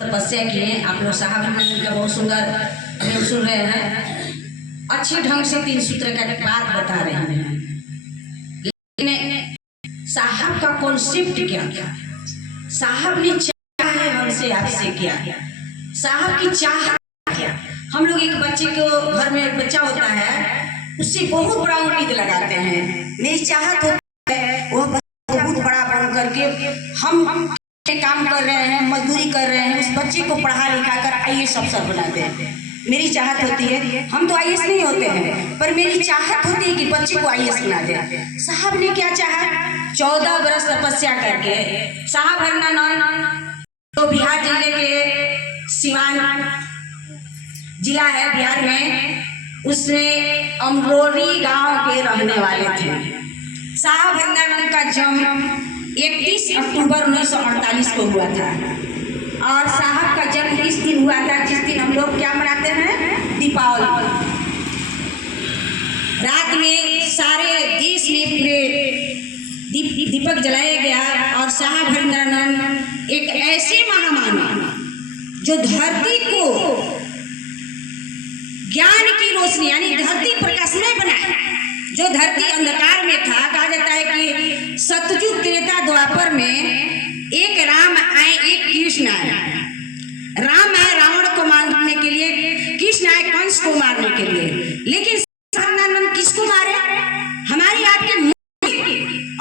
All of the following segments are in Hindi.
तपस्या किए आप लोग। साहब का बहुत सुंदर हम सुन रहे हैं, अच्छे ढंग से 3 सूत्र का बात बता रहे हैं। लेकिन साहब का कॉन्सेप्ट क्या था, साहब ने चाहा है हमसे आपसे क्या, साहब की चाह क्या। हम लोग एक बच्चे को, घर में एक बच्चा होता है, उससे बहुत बड़ा उम्मीद लगाते हैं। मेरी चाहत होती है वो बहुत बड़ा बन करके हम काम कर रहे हैं, मजदूरी कर रहे हैं, उस बच्चे को पढ़ा लिखा कर आईएएस अफसर बना दे। मेरी चाहत होती है, हम तो आईएएस नहीं होते हैं, पर मेरी चाहत होती है कि बच्चे को आईएएस बना दे। साहब ने क्या चाहा, 14 बरस तपस्या करके साहब हरनानंद तो बिहार जिले के सिवान जिला है बिहार में, उसमें अमरोली गांव के रहने वाले थे। साहब हरनानंद का जन्म 31 अक्टूबर 1948 को हुआ था और साहब का जन्म इस दिन हुआ था जिस दिन हम लोग क्या मनाते हैं, दीपावली। रात में सारे देश में पूरे दीपक जलाया गया और साहब हरनानंद एक ऐसे महामानव जो धरती को ज्ञान की रोशनी यानी धरती प्रकाशमय बनाए। जो धरती अंधकार में था, कहा जाता है कि सतयुग त्रेता द्वापर में एक राम आए एक कृष्ण आए। राम आए रावण को मारने के लिए, कृष्ण आए कंस को मारने के लिए। लेकिन हरनानंद किसको मारे, हमारी आपके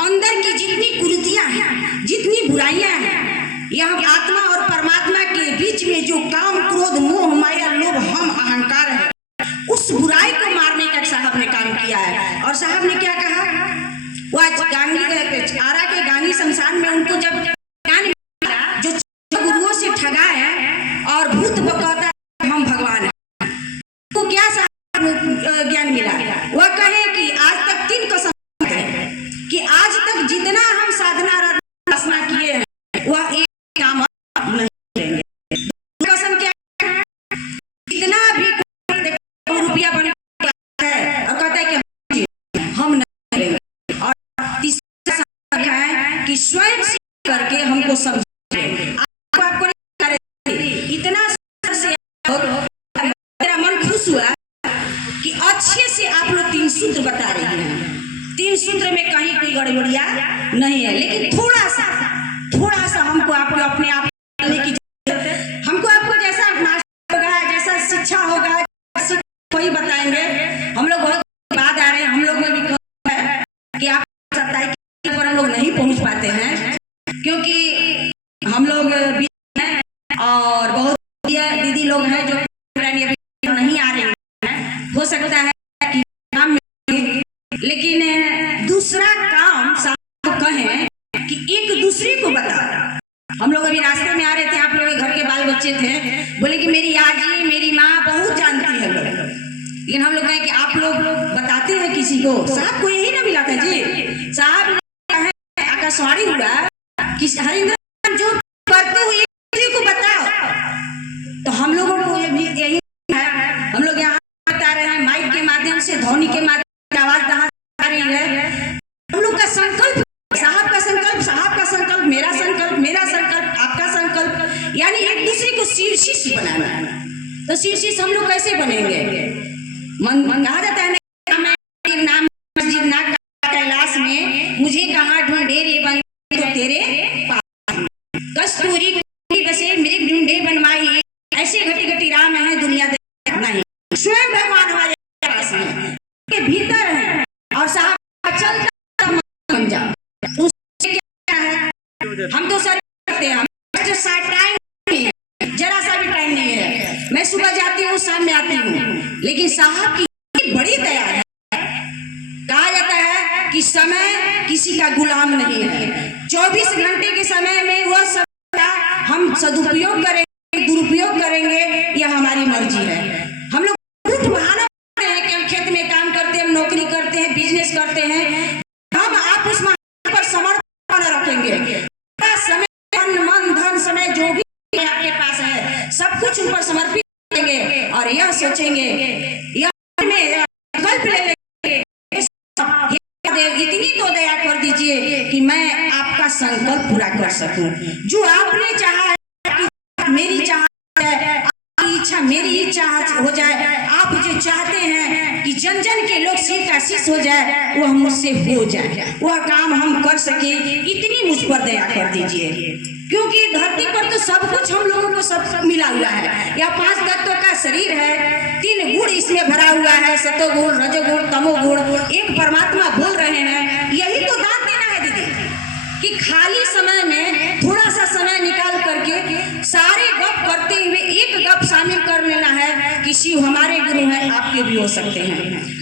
अंदर की जितनी कुरीतियां हैं, जितनी बुराइयां हैं, यह आत्मा और परमात्मा के बीच में जो काम क्रोध मोह माया लोभ हम अहंकार है, उस बुराई को मारने का साहब ने काम किया है। और साहब ने क्या कहा, वो आज आरा के गांधी शमशान में उनको जब ज्ञान मिला, जो गुरुओं से ठगा है और भूत बकौता हम भगवान हैं, तो क्या साहब ज्ञान मिला, वह कहे कि आज तक 3 कसम है कि आज तक जितना हम साधना रचना किए हैं वह एक काम नहीं करेंगे। कसम क्या है, जितना भी रुपया बन है और कहता है कि हम नहीं करेंगे। और तीसरा है कि स्वयं करके हमको समझेंगे। आपको इतना से मेरा मन खुश हुआ कि अच्छे से आप लोग 3 सूत्र बता रहे हैं। 3 सूत्र में कहीं कोई गड़बड़िया नहीं है, लेकिन थोड़ा सा हमको आपको अपने आप की जरूरत है। हमको आपको जैसा मास्टर होगा, जैसा शिक्षा होगा वही बताएंगे। हम लोग बहुत बाद आ रहे हैं, हम लोग में भी है कि आप सकता है कि पर हम लोग नहीं पहुंच पाते हैं क्योंकि हम लोग भी हैं और बहुत दीदी लोग हैं जो नहीं आ रहे हैं। हो सकता है कि काम में, लेकिन दूसरा काम साहब कहें कि एक दूसरे को बता। हम लोग अभी रास्ते में आ रहे थे, आप लोग घर के बाल बच्चे थे, बोले कि मेरी आजी मेरी माँ बहुत जानती है लोग, लेकिन हम लोग कहें कि आप लोग बताते हैं किसी को। साहब को यही ना मिला था जी, साहब ने आकाशवाणी हुआ कि हरिंद्र जो करते हुए किसी को बताओ, तो हम लोगों को यही है। हम लोग यहाँ बता रहे हैं माइक के माध्यम से, ध्वनि के माध्यम से आवाज आ रही है। हम लोग का संकल्प, साहब का संकल्प, साहब का संकल्प, मेरा संकल्प, आपका संकल्प, यानी एक दूसरे को शीर्षित बनाना है। तो शीर्षित हम लोग कैसे बनेंगे, मन कहा जाता है नाम मस्जिद ना कैलाश में, मुझे कहाँ ढूंढे रे बन तो तेरे पास, कस्तूरी बसे मेरे ढूंढे बनवाई, ऐसे घटी घटी राम है दुनिया नहीं। स्वयं भगवान हमारे पास में के भीतर है और साहब चलता बन जा। उससे क्या है, हम तो सर करते हैं, टाइम जरा सा भी टाइम नहीं है। मैं सुबह जाती हूँ, शाम में आती हूँ, लेकिन साहब की बड़ी दया है। कहा जाता है कि समय किसी का गुलाम नहीं है। 24 घंटे के समय में वह सब हम सदुपयोग करेंगे दुरुपयोग करेंगे, यह हमारी मर्जी है। हम लोग बहाना करते हैं कि हम खेत में काम करते हैं, नौकरी करते हैं, बिजनेस करते हैं, हम आप उस पर समर्पण रखेंगे। समय मन धन समय जो भी आपके पास है सब कुछ उन पर समर्पित करेंगे और यह सोचेंगे, यह संकल्प ले लेंगे, इतनी तो दया कर दीजिए कि मैं आपका संकल्प पूरा कर सकूं। जो आपने चाहा है कि मेरी जाए, आपकी इच्छा मेरी इच्छा हो जाए, आप जो चाहते हैं कि जन जन के लोग सिर का शीश हो जाए, वह मुझसे हो जाए, वह काम हम कर सके, इतनी मुझ पर दया कर दीजिए। क्योंकि धरती पर तो सब कुछ हम लोगों को सब मिला हुआ है। यह 5 तत्वों का शरीर है, 3 गुण इसमें भरा हुआ है, सतोगुण, रजोगुण, तमोगुण। एक परमात्मा बोल रहे हैं, यही तो दान देना है दीदी, कि खाली समय में थोड़ा सा समय निकाल करके सारे गप करते हुए एक गप शामिल कर लेना है कि शिव हमारे गुरु हैं, आपके भी हो सकते हैं,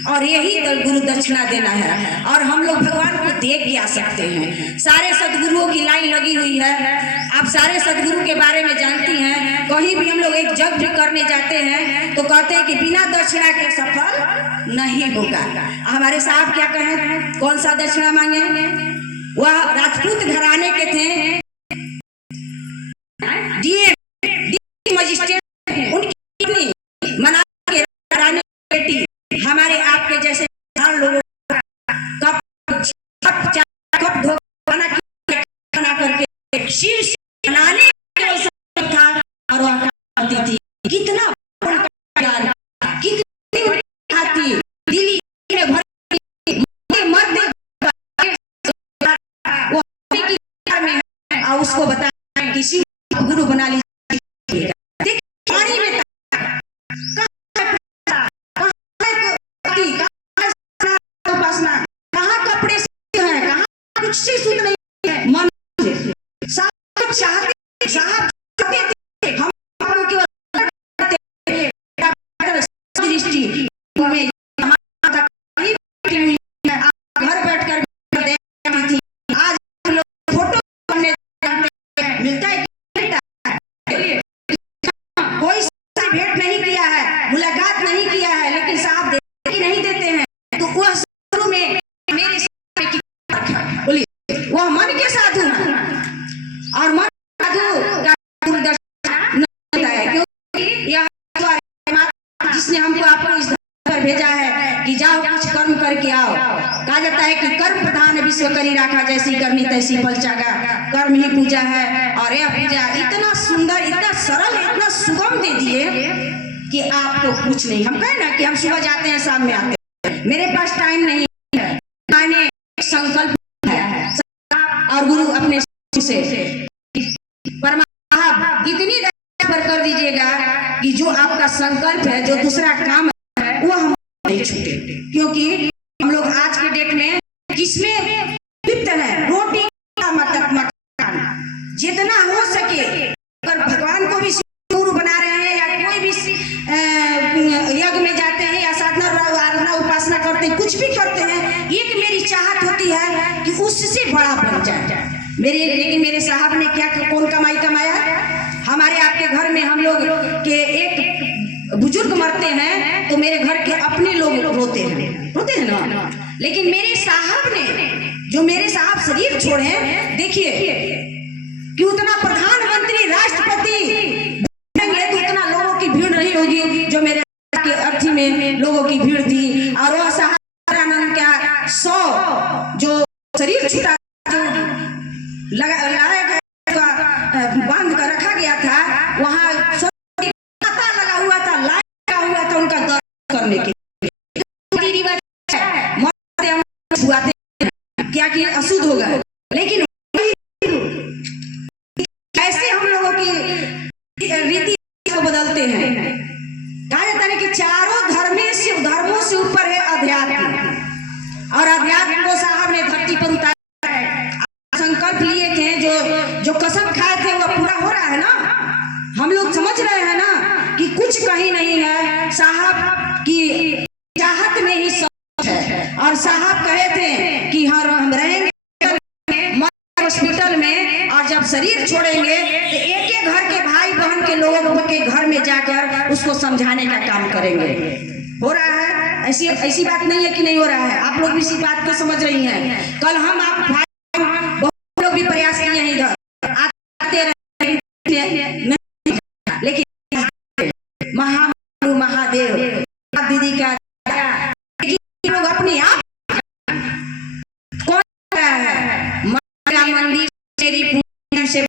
और यही तो गुरु दक्षिणा देना है, और हम लोग भगवान को देख के आ सकते हैं। सारे सदगुरुओं की लाइन लगी हुई है, आप सारे सदगुरु के बारे में जानती हैं। कहीं भी हम लोग एक जग भी करने जाते हैं तो कहते हैं कि बिना दक्षिणा के सफल नहीं होगा। हमारे साहब क्या कहें, कौन सा दक्षिणा मांगे? वह राजपूत घराने के थे, मजिस्ट्रेट, उनकी मना के घराने की बेटी हमारे आपके जैसे लोगों कप बना करके शीर्ष बनाने था, और वह करती थी। कितना कितनी दिल्ली में मर्द उसको बताया कि शिव गुरु बना लीजिए। पानी में उपासना, कहाँ कपड़े हैं, कहाँ कुछ से शुद्ध नहीं है, मन से साहब चाहते, साहब चाहते थे हम दृष्टि में घर बैठकर थी। आज लोग फोटो मिलता है, कोई भेंट नहीं किया है, मुलाकात नहीं किया है, लेकिन साहब देख नहीं देते हैं। तो वह शुरू में मेरे बोलिए वह मन के साधु हैं, और मन साधु का दूरदर्शन होता है, क्योंकि यह जिसने हमको आपको इस धरती पर भेजा है कि जाओ कुछ कर्म करके आओ। कहा जाता है कि कर्म प्रधान विश्व करी राखा, जैसी करनी तैसी फल चागा। कर्म ही पूजा है, और यह पूजा इतना सुंदर, इतना सरल, इतना सुगम दे दिए कि आपको कुछ नहीं। हम कहें ना कि हम सुबह जाते हैं शाम में आते हैं, मेरे पास टाइम नहीं है, मैंने संकल्प है, और गुरु अपने से परमात्मा इतनी पर कर दीजिएगा कि जो आपका संकल्प है, जो दूसरा काम है, वो हम नहीं छूटे। क्योंकि हम लोग आज के डेट में किसमें लिप्त है, रोटी का मकान। जितना हो सके अगर भगवान को भी गुरु बना रहे हैं, या कोई भी यज्ञ में जाते हैं, या साधना आराधना उपासना करते हैं, कुछ भी करते हैं, एक मेरी चाहत होती है कि उससे बड़ा बन जाए लेकिन मेरे साहब ने क्या, कौन कमाई कमाया? हमारे आपके घर में हम लोग के एक बुजुर्ग मरते हैं तो मेरे घर के अपने लोग रोते हैं ना, लेकिन मेरे साहब ने, जो मेरे साहब शरीर छोड़े, देखिए कि उतना प्रधानमंत्री, राष्ट्रपति तो उतना लोगों की भीड़ नहीं होगी जो मेरे के अर्थी में लोगों की भीड़ थी। और वह साहब का 100 जो शरीर छूटा लगाया गया, बांध कर रखा गया था, वहाँ लगा हुआ था, लाइट लगा हुआ था उनका दर्शन करने के लिए। क्या कि अशुद्ध होगा, लेकिन कैसे हम लोगों की रीति को बदलते हैं। कहा जाता है कि चारों धर्मों से ऊपर है अध्यात्म, और अध्यात्म को साहब ने धरती पर उतारा। संकल्प लिए थे, जो कसम खाए थे, वो पूरा हो रहा है ना। हम लोग समझ रहे हैं ना कि कुछ कहीं नहीं है, साहब की चाहत में ही सब है। और साहब कहे थे कि हाँ हम रहेंगे हॉस्पिटल में, और जब शरीर छोड़ेंगे तो एक एक घर के भाई बहन के लोगों के घर में जाकर उसको समझाने का काम करेंगे। हो रहा है, ऐसी बात नहीं है कि नहीं हो रहा है। आप लोग भी इसी बात को समझ रही हैं। कल हम आप भाई लोग भी प्रयास किए हैं, इधर आते रहे, लेकिन महादेव दीदी का लोग अपने आप कौन है मंदिर से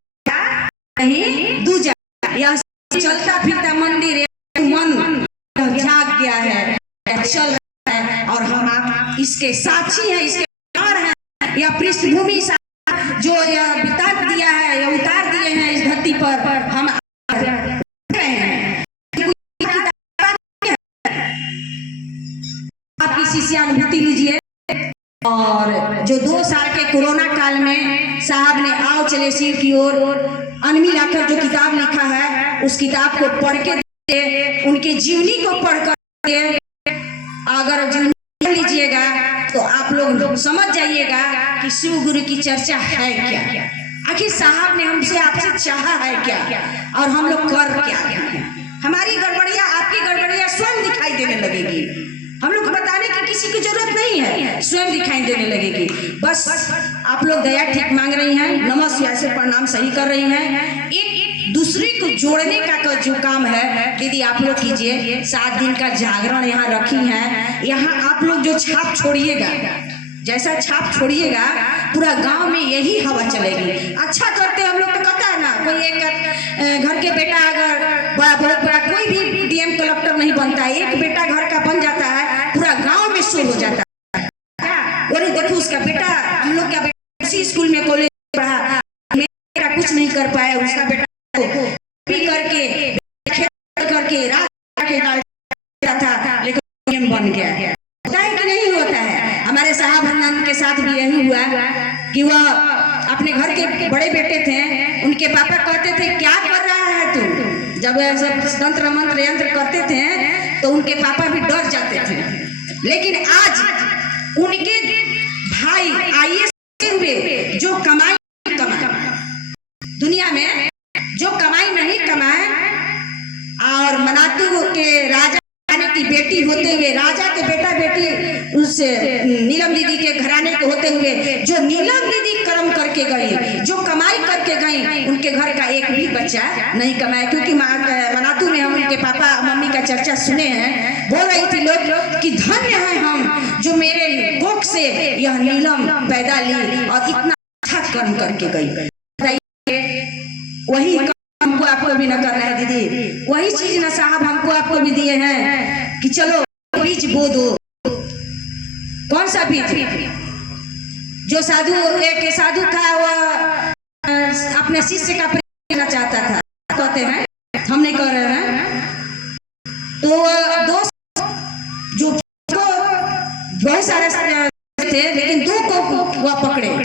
नहीं दूजा, यह चलता फिरता मंदिर है, मन जाग गया है, चल रहा है, और हम आप इसके साक्षी हैं, इसके हैं, या पृष्ठभूमि जो यह बिता दिया है या उतार दिए हैं इस धरती पर हम रहे हैं। आप किसी से अनुभूति लीजिए। और जो 2 साल के कोरोना काल में साहब ने आओ चले शिव की ओर अनमिल आकर जो किताब लिखा है, उस किताब को पढ़ के उनके जीवनी को पढ़कर अगर जीवनी लीजिएगा तो आप लोग समझ जाइएगा कि शिव गुरु की चर्चा है क्या, आखिर साहब ने हमसे आपसे चाहा है क्या, और हम लोग कर क्या है। हमारी गड़बड़ियां आपकी गड़बड़ियां स्वयं दिखाई देने लगेगी। हम लोग को बताने की किसी की जरूरत नहीं है, स्वयं दिखाई देने लगेगी। बस आप लोग दया ठीक मांग रही हैं, नमस्कार से प्रणाम सही कर रही हैं, एक दूसरे को जोड़ने का जो काम है दीदी आप लोग कीजिए। 7 दिन का जागरण यहाँ रखी है, यहाँ आप लोग जो छाप छोड़िएगा, जैसा छाप छोड़िएगा पूरा गांव में यही हवा चलेगी। अच्छा करते हम लोग तो कहता है ना, कोई एक घर के बेटा अगर बहुत बड़ा कोई भी डीएम कलेक्टर नहीं बनता है, एक बेटा घर का बन जाता है पूरा गांव में शोर हो जाता है। और देखो उसका बेटा, हम लोग का बेटा उसी स्कूल में कॉलेज पढ़ा, मेरा कुछ नहीं कर पाया, उसका बेटा पी करके रात के डालता था लेकिन डीएम बन गया। होता है कि नहीं होता है? हमारे साहब हरनंद के साथ भी यही हुआ कि वह अपने घर के बड़े बेटे थे, उनके पापा कहते थे क्या कर रहा है तू, जब सब तंत्र मंत्र यंत्र करते थे तो उनके पापा भी डर जाते थे। लेकिन आज उनके भाई आईएएस हुए, जो कमाई दुनिया में जो कमाई नहीं कमाए, और मनातू के राजा की बेटी होते हुए, राजा के बेटा बेटी उस नीलम दीदी के घराने के होते हुए, जो नीलम दीदी कर्म करके गई, जो कमाई करके गई, उनके घर का एक भी बच्चा नहीं कमाया। क्योंकि मनातू में हम उनके पापा मम्मी का चर्चा सुने हैं, बोल रही थी लोग कि धन्य है हम जो मेरे कोख से यह नीलम पैदा ली और इतना अच्छा कर्म करके गई। वही हमको आपको भी न करना है दीदी, वही चीज ना साहब हमको आपको भी दिए हैं कि चलो बीज बो दो। कौन सा बीज? जो साधु एक साधु था वह अपने शिष्य का प्रेम करना चाहता था, कहते हैं हम नहीं कर रहे हैं, तो दोस्त जो बहुत सारे थे लेकिन 2 को वह पकड़े और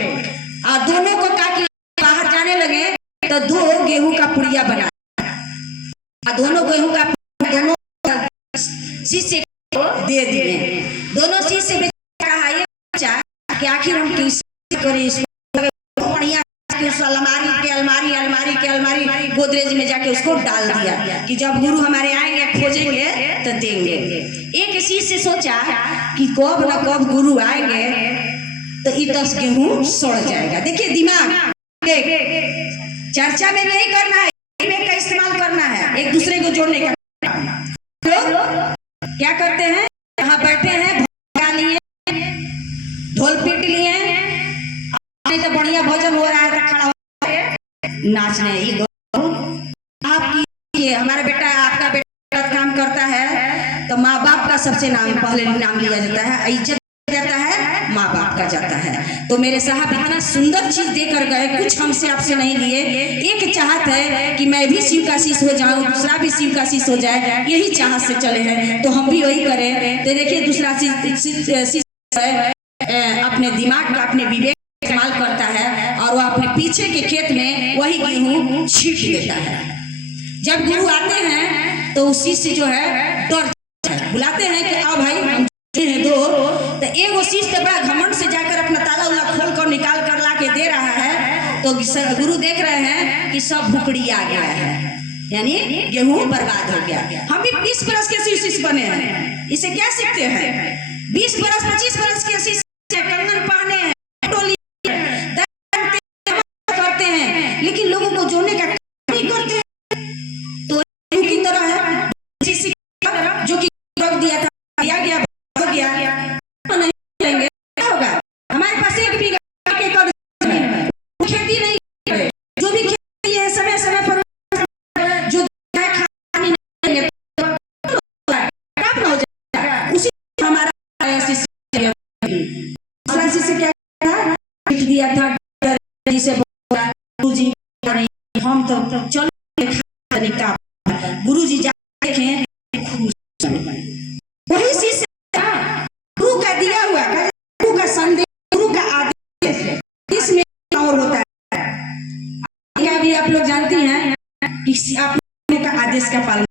दोनों को कहा कि बाहर जाने लगे तो 2 गेहूं का पुड़िया बना, दोनों गेहूं का दोनों शिष्य को दे दिए। दोनों शिष्य में कहा ये कि आखिर हम कैसे करें इसको, बढ़िया अलमारी गोदरेज में जाके उसको डाल दिया कि जब गुरु हमारे आएंगे खोजेंगे तो देंगे। एक शिष्य सोचा कि कब न कब गुरु आएंगे तो ये 10 गेहूं सड़ जाएगा। देखिए दिमाग, चर्चा में नहीं करना है, में का इस्तेमाल करना है, एक दूसरे को जोड़ने का। तो क्या करते हैं, यहाँ बैठे हैं, लिए ढोल पीट लिए, तो बढ़िया भोजन हो रहा है तो खड़ा नाचने। आपकी हमारा बेटा आपका बेटा काम करता है तो माँ बाप का सबसे पहले नाम लिया जाता है, इज्जत जाता है, माँ बाप का जाता है। तो मेरे साहब इतना सुंदर चीज देकर गए, कुछ हमसे आपसे नहीं लिए। एक चाहत है कि मैं भी शिव का शीश हो जाऊं, दूसरा भी शिव का शीश हो जाए, यही चाहत से चले हैं, तो हम भी वही करें। तो देखिए दूसरा शीश अपने दिमाग का, अपने विवेक इस्तेमाल करता है और वह अपने पीछे के खेत में वही गेहूं छींट देता है। जब गुरु आते हैं तो उस शिष्य जो है डर बुलाते हैं कि आओ भाई हम दो, तो एक शिष्य तो बड़ा घमंड से जाकर अपना ताला उला खोल कर निकाल कर ला के दे रहा है, तो गुरु देख रहे हैं कि सब भुकड़ी आ गया है, यानी गेहूं बर्बाद हो गया। हम भी 20 बरस के शिष्य बने हैं, इसे क्या सीखते हैं? 20 बरस 25 बरस के शिष्य कंगन पहने हैं, करते हैं, लेकिन लोगों को जोड़ने का नहीं करते हैं। तो की तरह है जो कि दिया था, दिया गया हो गया, नहीं लेंगे क्या होगा? हमारे पास एक भी खेती नहीं है, जो भी खेती है समय समय पर जो छीट दिया था जिसे गुरु जी हम तो चल तरीका गुरु जी देखें वही चीज गुरु का दिया हुआ गुरु का संदेश गुरु का आदेश इसमें और होता है। भी आप लोग जानती हैं कि आप का आदेश का पालन